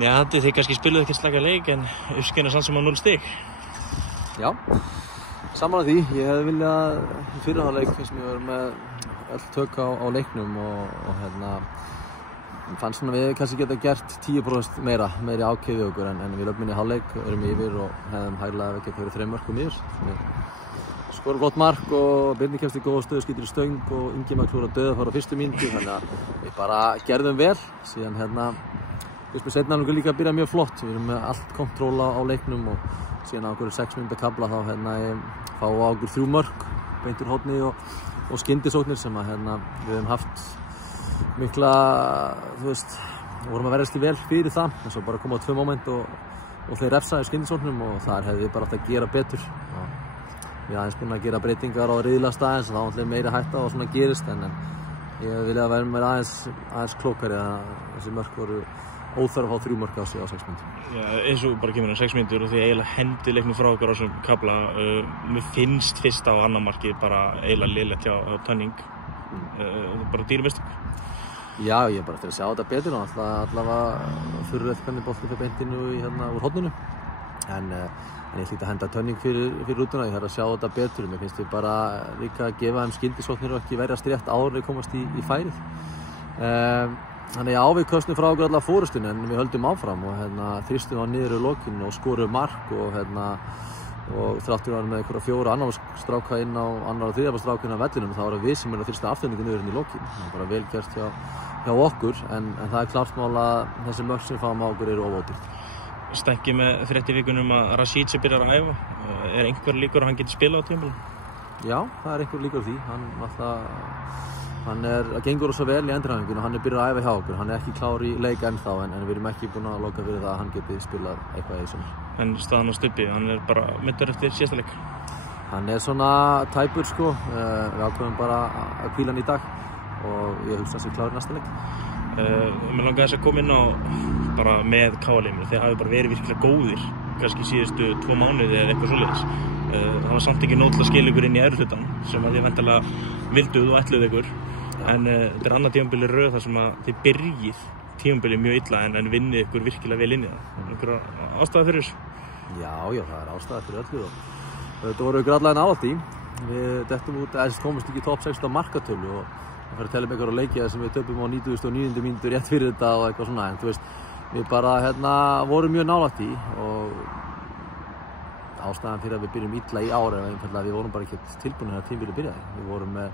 Já, þið kannski spiluðu ekki slaka leik en uppskjöna samt sem á 0 stig. Já, saman því. Ég hefði viljað í fyrri hálfleik sem ég var með öll tök á leiknum og fannst svona við kannski geta gert 10% meiri ákveði okkur en við lögum inn í hálfleik, erum yfir og hefðum hæglega geta verið 3 mörkum yfir. Skorum flott mark og Birnir kemst í góða stöðu, skýtur í stöng og Ingimar klúrar dauðafæri á fyrstu mínútu, þannig að við bara gerðum vel. Síðan fyrst með seinni hálfleikur líka að byrja mjög flott, við erum með allt kontról á leiknum og síðan á okkur 6 mínúta kafla þá fá á okkur 3 mörk, beint úr horni og skyndisóknir sem að við höfum haft mikla, vorum að verðast vel fyrir það, en svo bara koma á 2 moment og þeir refsaði skyndisóknum og þar hefði við bara átt að gera betur. Við aðeins búin að gera breytingar á riðlast aðeins og þá meiri hætta á að svona gerist, en ég vilja að vera með aðeins klókari að þessi mörk voru óþarf að fá 3 mörk á sig á 6 mínútur. Já, eins og bara kemur 6 mínútur og því eiginlega hendi leiknum frá okkur á þessum kafla. Mér finnst fyrsta á annan markið bara eiginlega lélegt hjá Tönning. Bara dýrmistök. Já, ég er bara eftir að sjá þetta betur og allavega fyrir eftir hvernig boltinn fer beintinu úr horninu. En ég ætla ekki að henda Tönning fyrir rútuna, ég þarf að sjá þetta betur. Mér finnst við bara líka að gefa þeim skyndisóknir og ekki verjast rétt áður við komast í færið. Þannig að við köstum frá okkur alla fórustun en við höldum áfram og þrýstum á niður í lokinu og skorum mark og þráttur var með einhverja 4 annar stráka inn á annar og 3 stráka inn á vellinum, þá var við sem að þrýsta afturningu niður í lokinu. Það var bara vel gert hjá okkur en það er klart mál að þessi mörk sem fáum á okkur eru óódýrt. Stenki með frétt í vikunum að Rashid sem byrjar að æfa. Er einhver líkur að hann geti spilað á tímabilinu? Já, það er einhver líkur á því. Hann gengur svo vel í endurhæfingunni og hann byrjað að æfa hjá okkur. Hann er ekki klár í leik ennþá en við erum ekki búin að loka fyrir það að hann geti spilað eitthvað í sumar. En staðan á Stubbi, hann er bara meiddur eftir síðasta leik? Hann er svona tæpur sko. Við ákveðum bara að hvíla hann í dag og ég hugsa að hann sé klár í næsta leik. Mér langaði þess að koma inn á bara með KLM, þeir hafi bara verið virkilega góðir kannski síðustu 2 mánuði eða eitthvað svoleiðis. Það var samt ekki nóg til að skila ykkur inn í efri-hlutann sem að þið væntanlega vilduð og ætluð ykkur. En þetta er annað tímabili röð þar sem að þið byrjið tímabili mjög illa en vinnið ykkur virkilega vel inn í það. Einhverja ástæða fyrir þessu? Já, það er ástæða fyrir öllu og þetta voru ykkur allavega nálægt í. Við dettum út að komast ekki í topp 16 markatölu og það fyrir að tella um einhverja leiki sem við töpum á 99. mínútu rétt fyrir þetta og eitthvað svona, en við bara vorum mjög nálægt í og ástæðan fyrir að við byrjum illa í ár er einfaldlega að við vorum bara ekki tilbúinir þegar tímabilið byrjaði.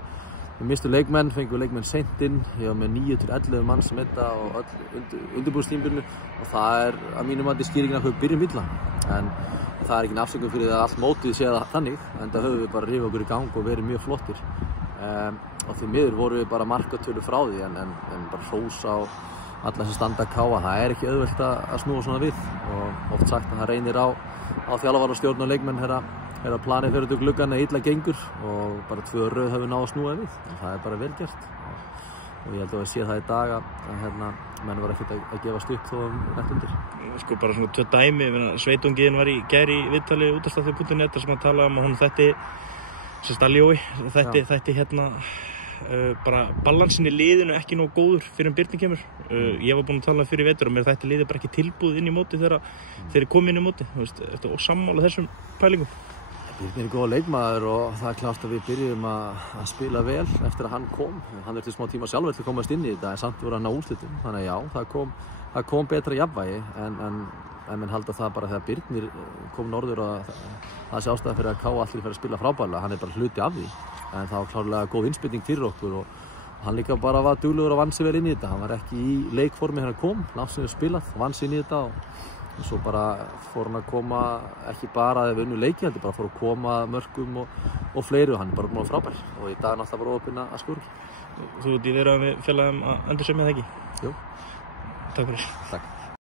Við mistum leikmenn, fengum leikmenn seint inn, ég var með 9 til 11 mann sem þetta og öll undirbúningstímabilinu og það er að mínum mati skýringin af hvað við byrjum illa. En það er ekki afsökun fyrir það að allt mótið sé það þannig, enda höfum við bara rifið okkur í gang og verið mjög flottir. Og því miður vorum við bara markatölu frá því en bara hrós á alla sem standa að káa. Það er ekki auðvelt að snúa svona við og oft sagt að það reynir á þjálfarastjórn og leikmenn er að planið fyrir þetta gluggan að illa gengur og bara 2 röð höfum við náð að snúa við. En það er bara vel gert og ég held að við sé það í dag að menn var ekkert að gefast upp þó rétt undir. Sko bara svona 2 dæmi, Sveitungiðin var í gær í viðtali útvarpsþáttur.net sem að tala um og hún þætti Staljói, þætti bara balansin í liðinu ekki nógu góður fyrir Birnir kemur. Ég var búinn að tala fyrir vetur og mér þætti liðið bara ekki tilbúið inn í móti þegar þeir komu inn í móti. Ertu ósammála þessum pælingum? Birnir er góð leikmaður og það er klart að við byrjum að spila vel eftir að hann kom. Hann eftir smá tíma sjálfur til að komast inn í þetta en samt voru hann á úrslitum. Þannig að já, það kom betra jafnvægi en menn halda það bara þegar Birnir kom norður að það sé ástæða fyrir að Káa allir fyrir að spila frábærlega. Hann er bara hluti af því en það var klárlega góð innspilning fyrir okkur og hann líka bara var duglegur og vann sig vel inn í þetta. Hann var ekki í leikformi þegar hann kom, langt sem við spilað, vann sig inn í þetta og svo bara fór hann að koma ekki bara að við unnu leiki, heldur bara fór að koma mörkum og fleiri og hann er bara búinn að vera frábær og í dag er náttúrulega bara opinn að skora. Þú ert í viðræðum við félagum að endursemja það ekki? Jú. Takk fyrir. Takk.